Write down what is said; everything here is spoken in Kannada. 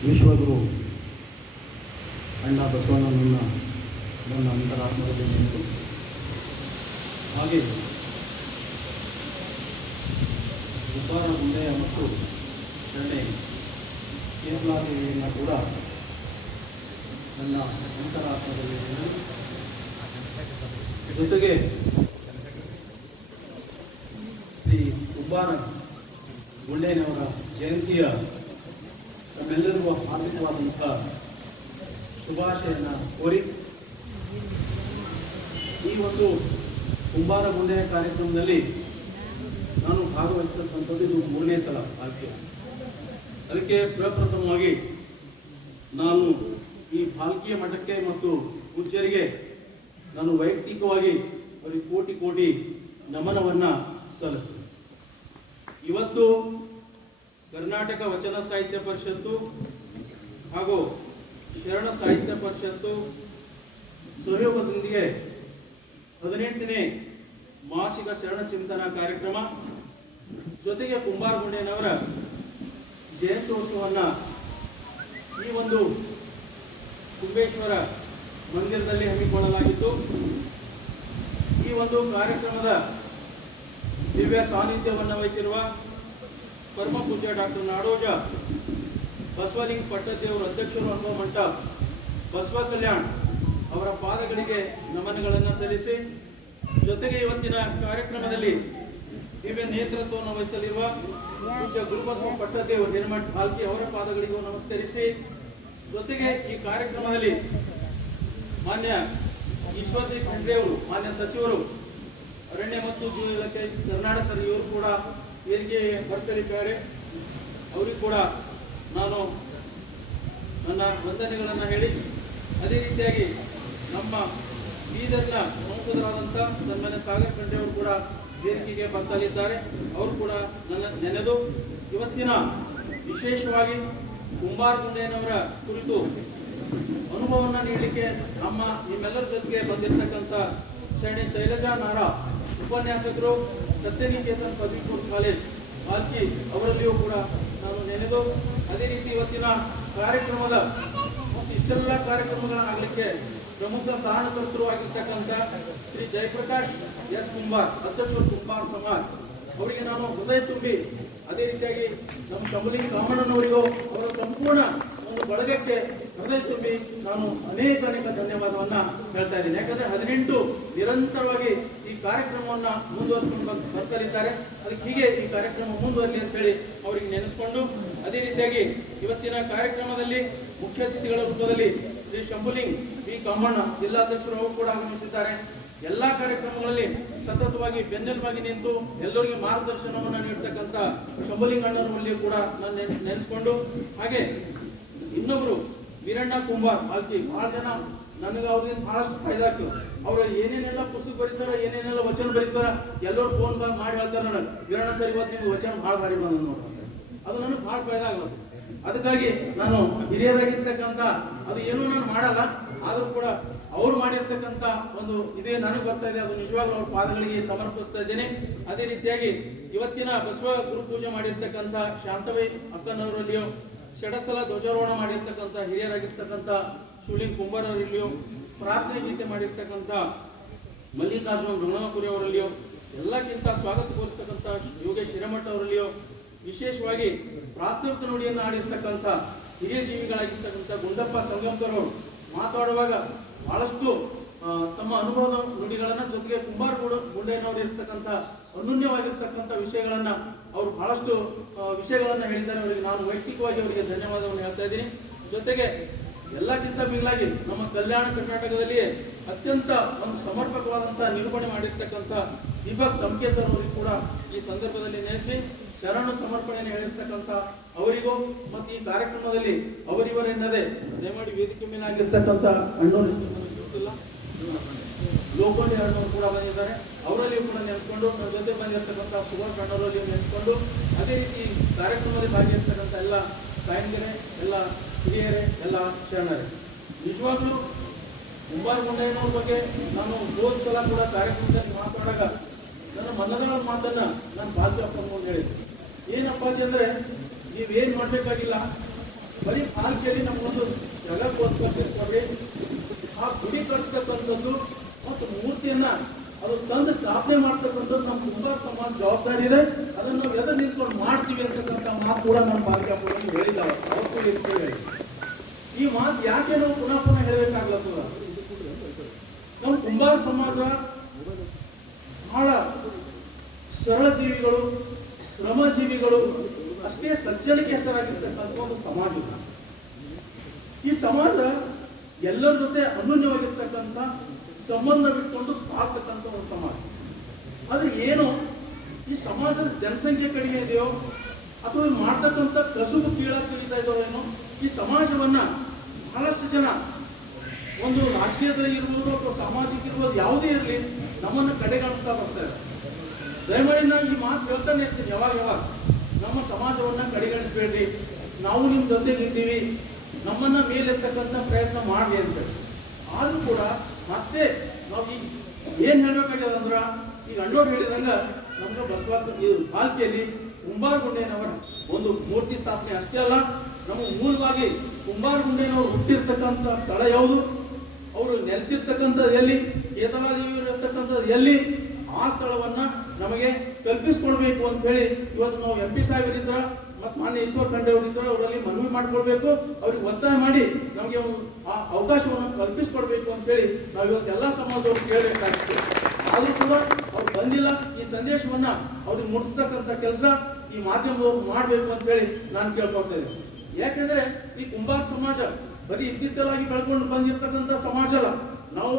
ವಿಶ್ವಗುರು ಅಣ್ಣ ಬಸವಣ್ಣನನ್ನು ನನ್ನ ಅಂತರಾತ್ಮದಲ್ಲಿ ನಿಂತು ಹಾಗೆ ಉಬ್ಬಾರ ಗುಂಡೆಯ ಮತ್ತು ಶರಣೆ ಕೇರಳಾದೇವಿಯನ್ನು ಕೂಡ ನನ್ನ ಅಂತರಾತ್ಮದಲ್ಲಿ ನಿಂತು ಜೊತೆಗೆ ಶ್ರೀ ಉಬ್ಬಾರ ಗುಂಡೇನವರ ಜಯಂತಿಯ ನಮ್ಮೆಲ್ಲರಿಗೂ ಹಾರ್ದಿಕವಾದಂಥ ಶುಭಾಶಯನ ಕೋರಿ ಈ ಒಂದು ಕುಂಬಾರ ಗುಂಡೆಯ ಕಾರ್ಯಕ್ರಮದಲ್ಲಿ ನಾನು ಭಾಗವಹಿಸ್ತಕ್ಕಂಥದ್ದು ಇದು 3ನೇ ಸಲ ಆಯ್ಕೆ. ಅದಕ್ಕೆ ಪ್ರಪ್ರಥಮವಾಗಿ ನಾನು ಈ ಭಾಲ್ಕಿಯ ಮಠಕ್ಕೆ ಮತ್ತು ಪೂಜ್ಯರಿಗೆ ನಾನು ವೈಯಕ್ತಿಕವಾಗಿ ಅವರಿಗೆ ಕೋಟಿ ಕೋಟಿ ನಮನವನ್ನು ಸಲ್ಲಿಸ್ತೇನೆ. ಇವತ್ತು ಕರ್ನಾಟಕ ವಚನ ಸಾಹಿತ್ಯ ಪರಿಷತ್ತು ಹಾಗೂ ಶರಣ ಸಾಹಿತ್ಯ ಪರಿಷತ್ತು ಸಹಯೋಗದೊಂದಿಗೆ 18ನೇ ಮಾಸಿಕ ಶರಣ ಚಿಂತನ ಕಾರ್ಯಕ್ರಮ ಜೊತೆಗೆ ಕುಂಬಾರ ಗುಂಡೇನವರ ಜಯಂತ್ಯೋತ್ಸವವನ್ನು ಈ ಒಂದು ಕುಂಬೇಶ್ವರ ಮಂದಿರದಲ್ಲಿ ಹಮ್ಮಿಕೊಳ್ಳಲಾಗಿತ್ತು. ಈ ಒಂದು ಕಾರ್ಯಕ್ರಮದ ದಿವ್ಯ ಸಾನ್ನಿಧ್ಯವನ್ನು ವಹಿಸಿರುವ ಪರಮ ಪೂಜ್ಯ ಡಾಕ್ಟರ್ ನಾಡೋಜ ಬಸವಲಿಂಗ ಪಟ್ಟದೇವರ ಅಧ್ಯಕ್ಷರು ಅನ್ನುವ ಮಂಟಪ ಬಸವ ಕಲ್ಯಾಣ್ ಅವರ ಪಾದಗಳಿಗೆ ನಮನಗಳನ್ನು ಸಲ್ಲಿಸಿ, ಜೊತೆಗೆ ಇವತ್ತಿನ ಕಾರ್ಯಕ್ರಮದಲ್ಲಿ ದಿವ್ಯ ನೇತೃತ್ವವನ್ನು ವಹಿಸಲಿರುವ ಪೂಜ್ಯ ಗುರುಬಸವ ಪಟ್ಟದೇವರು ನಿರ್ಮಠ್ ಭಾಲ್ಕಿ ಅವರ ಪಾದಗಳಿಗೂ ನಮಸ್ಕರಿಸಿ, ಜೊತೆಗೆ ಈ ಕಾರ್ಯಕ್ರಮದಲ್ಲಿ ಮಾನ್ಯ ಈಶ್ವರಜಿ ಖಂಡ್ರೆ ಅವರು, ಮಾನ್ಯ ಸಚಿವರು ಅರಣ್ಯ ಮತ್ತು ಜೀವ ಇಲಾಖೆ ಕರ್ನಾಟಕ ಸರ್ ಇವರು ಕೂಡ ವೇದಿಕೆ ಬರ್ತಿದ್ದಾರೆ. ಅವರಿಗೂ ಕೂಡ ನಾನು ನನ್ನ ವಂದನೆಗಳನ್ನು ಹೇಳಿ, ಅದೇ ರೀತಿಯಾಗಿ ನಮ್ಮ ಬೀದರ್ನ ಸಂಸದರಾದಂಥ ಸನ್ಮಾನ್ಯ ಸಾಗರ್ ಖಂಡ್ರೆ ಅವರು ಕೂಡ ವೇದಿಕೆಗೆ ಬರ್ತಲಿದ್ದಾರೆ. ಅವರು ಕೂಡ ನನ್ನ ನೆನೆದು ಇವತ್ತಿನ ವಿಶೇಷವಾಗಿ ಕುಂಬಾರ ಗುಂಡೇನವರ ಕುರಿತು ಅನುಭವವನ್ನು ನೀಡಲಿಕ್ಕೆ ನಿಮ್ಮೆಲ್ಲರ ಜೊತೆಗೆ ಬಂದಿರತಕ್ಕಂಥ ಶರಣೆ ಶೈಲಜಾ ನಾರಾ ಉಪನ್ಯಾಸಕರು, ಸತ್ಯನಿಕೇತನ್ ಪದವಿ ಪೂರ್ವ ಕಾಲೇಜ್ ಭಾಲ್ಕಿ ಅವರಲ್ಲಿಯೂ ಕೂಡ ನಾನು ನೆನೆದು, ಅದೇ ರೀತಿ ಇವತ್ತಿನ ಕಾರ್ಯಕ್ರಮದ ಮತ್ತು ಇಷ್ಟೆಲ್ಲ ಕಾರ್ಯಕ್ರಮಗಳಾಗಲಿಕ್ಕೆ ಪ್ರಮುಖ ಕಾರಣಕರ್ತರು ಆಗಿರ್ತಕ್ಕಂಥ ಶ್ರೀ ಜಯಪ್ರಕಾಶ್ ಎಸ್ ಕುಂಬಾರ್, ಅಧ್ಯಕ್ಷರು ಕುಂಬಾರ ಸಮಾಜ್ ಅವರಿಗೆ ನಾನು ಹೃದಯ ತುಂಬಿ, ಅದೇ ರೀತಿಯಾಗಿ ನಮ್ಮ ಶಂಭುಲಿಂಗ ಕಾಮಣ್ಣನವರಿಗೂ ಅವರ ಸಂಪೂರ್ಣ ಒಂದು ಬಳಗಕ್ಕೆ ಹೃದಯ ತುಂಬಿ ನಾನು ಅನೇಕ ಧನ್ಯವಾದವನ್ನ ಹೇಳ್ತಾ ಇದ್ದೀನಿ. ಯಾಕಂದ್ರೆ 18 ನಿರಂತರವಾಗಿ ಈ ಕಾರ್ಯಕ್ರಮವನ್ನ ಮುಂದುವರಿಸಿಕೊಂಡು ಬರ್ತಾರಿದ್ದಾರೆ. ಅದಕ್ಕೆ ಹೀಗೆ ಈ ಕಾರ್ಯಕ್ರಮ ಮುಂದುವರಲಿ ಅಂತ ಹೇಳಿ ಅವರಿಗೆ ನೆನೆಸ್ಕೊಂಡು, ಅದೇ ರೀತಿಯಾಗಿ ಇವತ್ತಿನ ಕಾರ್ಯಕ್ರಮದಲ್ಲಿ ಮುಖ್ಯ ಅತಿಥಿಗಳ ರೂಪದಲ್ಲಿ ಶ್ರೀ ಶಂಭುಲಿಂಗ್ ಬಿ ಕಾಮಣ್ಣ ಜಿಲ್ಲಾಧ್ಯಕ್ಷರು ಅವರು ಕೂಡ ಆಗಮಿಸಿದ್ದಾರೆ. ಎಲ್ಲಾ ಕಾರ್ಯಕ್ರಮಗಳಲ್ಲಿ ಸತತವಾಗಿ ಬೆನ್ನೆಲುಬಾಗಿ ನಿಂತು ಎಲ್ಲರಿಗೆ ಮಾರ್ಗದರ್ಶನವನ್ನು ನೀಡತಕ್ಕಂಥ ಶಂಭುಲಿಂಗ ಅಣ್ಣನವರಲ್ಲಿ ಕೂಡ ನಾನು ನೆನೆಸ್ಕೊಂಡು, ಹಾಗೆ ಇನ್ನೊಬ್ರು ವೀರಣ್ಣ ಕುಂಬಾರ್ ಬಾಲ್ಕಿ, ಬಹಳ ಜನ ನನಗೆ ಅವ್ರಿಂದ ಬಹಳಷ್ಟು ಫಾಯ್ದಾ ಆಗ್ತದೆ. ಅವ್ರು ಏನೇನೆಲ್ಲ ಪುಸ್ತಕ ಬರೀತಾರ, ಏನೇನೆಲ್ಲ ವಚನ ಬರೀತಾರ, ಎಲ್ಲರೂ ಫೋನ್ ಮಾಡಿ ಹೇಳ್ತಾರೆ ನನಗೆ, ವೀರಣ್ಣ ಸರ್ ಇವತ್ತು ನಿಮ್ಗೆ ವಚನ ಭಾಳ ಭಾರಿ ಬಂದ ನೋಡ್ತಾರೆ. ಅದು ನನಗೆ ಭಾಳ ಫಾಯ್ದಾ ಆಗಲ್ಲ. ಅದಕ್ಕಾಗಿ ನಾನು ಹಿರಿಯರಾಗಿರ್ತಕ್ಕಂಥ ಅದು ಏನೂ ನಾನು ಮಾಡಲ್ಲ, ಆದರೂ ಕೂಡ ಅವರು ಮಾಡಿರ್ತಕ್ಕಂಥ ಒಂದು ಇದೇ ನನಗೆ ಬರ್ತಾ ಇದೆ, ಅದು ನಿಜವಾಗ್ಲೂ ಅವ್ರ ಪಾದಗಳಿಗೆ ಸಮರ್ಪಿಸ್ತಾ ಇದ್ದೇನೆ. ಅದೇ ರೀತಿಯಾಗಿ ಇವತ್ತಿನ ಬಸವ ಗುರು ಪೂಜೆ ಮಾಡಿರ್ತಕ್ಕಂಥ ಶಾಂತವೈ ಅಕ್ಕನವರಲ್ಲಿಯೂ, ಷಡಸಲ ಧ್ವಜಾರೋಹಣ ಮಾಡಿರ್ತಕ್ಕಂಥ ಹಿರಿಯರಾಗಿರ್ತಕ್ಕಂಥ ಶಿವಲಿಂಗ ಕುಂಬಾರವರಲ್ಲಿಯೂ, ಪ್ರಾರ್ಥನೆ ಗೀತೆ ಮಾಡಿರ್ತಕ್ಕಂಥ ಮಲ್ಲಿಕಾರ್ಜುನ ಋಣಪುರಿ ಅವರಲ್ಲಿಯೂ, ಎಲ್ಲಕ್ಕಿಂತ ಸ್ವಾಗತ ಕೋರ್ತಕ್ಕಂಥ ಯೋಗೇಶ್ ಹಿರೇಮಠ ಅವರಲ್ಲಿಯೂ, ವಿಶೇಷವಾಗಿ ಪ್ರಾಸ್ತಾವಿಕ ನುಡಿಯನ್ನು ಆಡಿರ್ತಕ್ಕಂಥ ಹಿರಿಯ ಜೀವಿಗಳಾಗಿರ್ತಕ್ಕಂಥ ಗುಂಡಪ್ಪ ಸಂಗಮಕರ್ ಅವರು ಮಾತಾಡುವಾಗ ಬಹಳಷ್ಟು ತಮ್ಮ ಅನುಭವದ ನುಡಿಗಳನ್ನ, ಜೊತೆಗೆ ಕುಂಬಾರ ಗುಂಡೇನವರು ಇರ್ತಕ್ಕಂಥ ಅನನ್ಯವಾಗಿರ್ತಕ್ಕಂಥ ವಿಷಯಗಳನ್ನ ಅವರು ಬಹಳಷ್ಟು ವಿಷಯಗಳನ್ನ ಹೇಳಿದ್ದಾರೆ. ಅವರಿಗೆ ನಾನು ವೈಯಕ್ತಿಕವಾಗಿ ಅವರಿಗೆ ಧನ್ಯವಾದವನ್ನು ಹೇಳ್ತಾ ಇದ್ದೀನಿ. ಜೊತೆಗೆ ಎಲ್ಲಕ್ಕಿಂತ ಮಿಗಿಲಾಗಿ ನಮ್ಮ ಕಲ್ಯಾಣ ಕರ್ನಾಟಕದಲ್ಲಿ ಅತ್ಯಂತ ಒಂದು ಸಮರ್ಪಕವಾದಂತಹ ನಿರೂಪಣೆ ಮಾಡಿರ್ತಕ್ಕಂಥ ದೀಪಕ್ ತಮ್ಕೇಸರ್ ಅವರಿಗೂ ಕೂಡ ಈ ಸಂದರ್ಭದಲ್ಲಿ ನೆನೆಸಿ ಶರಣ ಸಮರ್ಪಣೆಯನ್ನು ಹೇಳಿರ್ತಕ್ಕಂಥ ಅವರಿಗೂ ಮತ್ತು ಈ ಕಾರ್ಯಕ್ರಮದಲ್ಲಿ ಅವರಿವರೆನ್ನದೇ ದಯಮಾಡಿ ವೇದಿಕೆ ಮೇಲಾಗಿರ್ತಕ್ಕಂಥ ಅಣ್ಣೋರು ಗೊತ್ತಿಲ್ಲ, ಲೋಕೋಲಿ ಅಣ್ಣವರು ಕೂಡ ಬಂದಿದ್ದಾರೆ. ಅವರಲ್ಲಿಯೂ ಕೂಡ ನೆನೆಸ್ಕೊಂಡು, ನನ್ನ ಜೊತೆ ಬಂದಿರತಕ್ಕಂಥ ಸುಭಾಷ್ ಅಣ್ಣವರಲ್ಲಿಯೂ ನೆನೆಸ್ಕೊಂಡು, ಅದೇ ರೀತಿ ಕಾರ್ಯಕ್ರಮದಲ್ಲಿ ಭಾಗಿಯಾಗಿರ್ತಕ್ಕಂಥ ಎಲ್ಲ ತಾಯಂದಿರೇ, ಎಲ್ಲ ಹಿರಿಯರೇ, ಎಲ್ಲ ಶರಣರೇ, ನಿಜವಾಗ್ಲೂ ಕುಂಬಾರ ಗುಂಡಯ್ಯನವ್ರ ಬಗ್ಗೆ ನಾನು ಹೋದ ಸಲ ಕೂಡ ಕಾರ್ಯಕ್ರಮದಲ್ಲಿ ಮಾತಾಡಾಗ ನನ್ನ ಮನದ ಮಾತನ್ನ ನಾನು ಬಾಲ್ಕಿ ಅಪ್ಪನ ಮುಂದೆ ಹೇಳಿದ್ದೆ. ಏನಪ್ಪಾಜಿ ಅಂದ್ರೆ ನೀವೇನ್ ಮಾಡ್ಬೇಕಾಗಿಲ್ಲ, ಬರೀ ಪಾಲ್ಕಿಯಲ್ಲಿ ನಮಗೊಂದು ಜಗಕ್ಕೆ ಒಂದು ಕಲ್ಪಿಸ್ಕೊಡ್ರಿ. ಆ ಗುಡಿ ಕಳಿಸ್ತಕ್ಕಂಥದ್ದು ಮತ್ತು ಮೂರ್ತಿಯನ್ನ ಅದು ತಂದು ಸ್ಥಾಪನೆ ಮಾಡ್ತಕ್ಕಂಥದ್ದು ನಮ್ಮ ಕುಂಬಾರ ಸಮಾಜ ಜವಾಬ್ದಾರಿ ಇದೆ. ಅದನ್ನು ನಾವು ಎದುರು ನಿಂತ್ಕೊಂಡು ಮಾಡ್ತೀವಿ ಅಂತಕ್ಕಂಥ ಮಾತು ಕೂಡ ನಮ್ಮ ಪಾಲ್ಕಾಪುರದಲ್ಲಿ ಹೇಳಿದ್ದಾವೆ, ಅವತ್ತು ಇರ್ತೇವೆ. ಈ ಮಾತು ಯಾಕೆ ನಾವು ಪುನಃ ಪುನಃ ಹೇಳಬೇಕಾಗ್ಲತ್ತದ? ನಮ್ಮ ಕುಂಬಾರ ಸಮಾಜ ಬಹಳ ಸರಳ ಜೀವಿಗಳು, ಶ್ರಮಜೀವಿಗಳು, ಅಷ್ಟೇ ಸಜ್ಜನಿಕೆ ಹೆಸರಾಗಿರ್ತಕ್ಕಂಥ ಒಂದು ಸಮಾಜ. ಈ ಸಮಾಜ ಎಲ್ಲರ ಜೊತೆ ಅನನ್ಯವಾಗಿರ್ತಕ್ಕಂಥ ಸಂಬಂಧವಿಟ್ಟುಕೊಂಡು ಬಾಳ್ತಕ್ಕಂಥ ಒಂದು ಸಮಾಜ. ಆದ್ರೆ ಏನು ಈ ಸಮಾಜದ ಜನಸಂಖ್ಯೆ ಕಡಿಮೆ ಇದೆಯೋ ಅಥವಾ ಮಾಡ್ತಕ್ಕಂಥ ಕಸುಬು ಕೀಳಾಗ್ತಾ ಇದೋ ಏನೋ, ಈ ಸಮಾಜವನ್ನ ಬಹಳಷ್ಟು ಜನ ಒಂದು ರಾಜಕೀಯದಲ್ಲಿ ಇರ್ಬೋದು ಅಥವಾ ಸಾಮಾಜಿಕ ಇರ್ಬೋದು ಯಾವುದೇ ಇರಲಿ ನಮ್ಮನ್ನು ಕಡೆಗಣಿಸ್ತಾ ಬರ್ತಾರೆ. ದಯಮಾಡಿ ನಾನು ಈ ಮಾತು ಹೇಳ್ತಾನೆ ಇರ್ತೀನಿ ಯಾವಾಗ ನಮ್ಮ ಸಮಾಜವನ್ನ ಕಡೆಗಣಿಸ್ಬೇಡ್ರಿ, ನಾವು ನಿಮ್ಮ ಜೊತೆಗೆ ಇದ್ದೀವಿ, ನಮ್ಮನ್ನ ಮೇಲೆತ್ತಕ್ಕಂಥ ಪ್ರಯತ್ನ ಮಾಡಿ ಅಂತ. ಆದ್ರೂ ಕೂಡ ಮತ್ತೆ ನಾವು ಈಗ ಏನ್ ಹೇಳ್ಬೇಕಾಗ್ಯದ ಅಂದ್ರ, ಈಗ ಅಣ್ಣವ್ರು ಹೇಳಿದಂಗ ನಮ್ಗೆ ಪಾಲ್ಕಿಯಲ್ಲಿ ಕುಂಬಾರಗುಂಡೇನವರ ಒಂದು ಮೂರ್ತಿ ಸ್ಥಾಪನೆ ಅಷ್ಟೇ ಅಲ್ಲ, ನಮ್ಮ ಮೂಲವಾಗಿ ಕುಂಬಾರಗುಂಡೇನವರು ಹುಟ್ಟಿರ್ತಕ್ಕಂಥ ಸ್ಥಳ ಯಾವುದು, ಅವರು ನೆಲೆಸಿರ್ತಕ್ಕಂಥದ್ದು ಎಲ್ಲಿ, ಕೇತಲಾದೇವಿಯವರು ಇರ್ತಕ್ಕಂಥದ್ದು ಎಲ್ಲಿ, ಆ ಸ್ಥಳವನ್ನ ನಮಗೆ ಕಲ್ಪಿಸ್ಕೊಡ್ಬೇಕು ಅಂತ ಹೇಳಿ ಇವತ್ತು ನಾವು MP ಸಾಹೇಬರಿದ್ರ ಮತ್ತು ಮಾನ್ಯ ಈಶ್ವರ್ ಖಂಡ್ರೆ ಅವರಿದ್ರ ಅವರಲ್ಲಿ ಮನವಿ ಮಾಡ್ಕೊಳ್ಬೇಕು, ಅವ್ರಿಗೆ ಒತ್ತಾಯ ಮಾಡಿ ನಮಗೆ ಆ ಅವಕಾಶವನ್ನು ಕಲ್ಪಿಸ್ಕೊಡ್ಬೇಕು ಅಂತ ಹೇಳಿ ನಾವು ಇವತ್ತು ಎಲ್ಲ ಸಮಾಜದವ್ರು ಕೇಳಬೇಕಾಗಿತ್ತು. ಆದ್ರೂ ಕೂಡ ಅವ್ರು ಬಂದಿಲ್ಲ. ಈ ಸಂದೇಶವನ್ನ ಅವ್ರಿಗೆ ಮುಟ್ಟಿಸ್ತಕ್ಕಂಥ ಕೆಲಸ ಈ ಮಾಧ್ಯಮದವ್ರು ಮಾಡ್ಬೇಕು ಅಂತ ಹೇಳಿ ನಾನು ಕೇಳ್ಕೊಳ್ತಾ ಇದ್ದೀನಿ. ಯಾಕೆಂದ್ರೆ ಈ ಕುಂಬಾರ ಸಮಾಜ ಬರೀ ಇದ್ದಿದ್ದಲಾಗಿ ಬೆಳ್ಕೊಂಡು ಬಂದಿರ್ತಕ್ಕಂಥ ಸಮಾಜ ಅಲ್ಲ. ನಾವು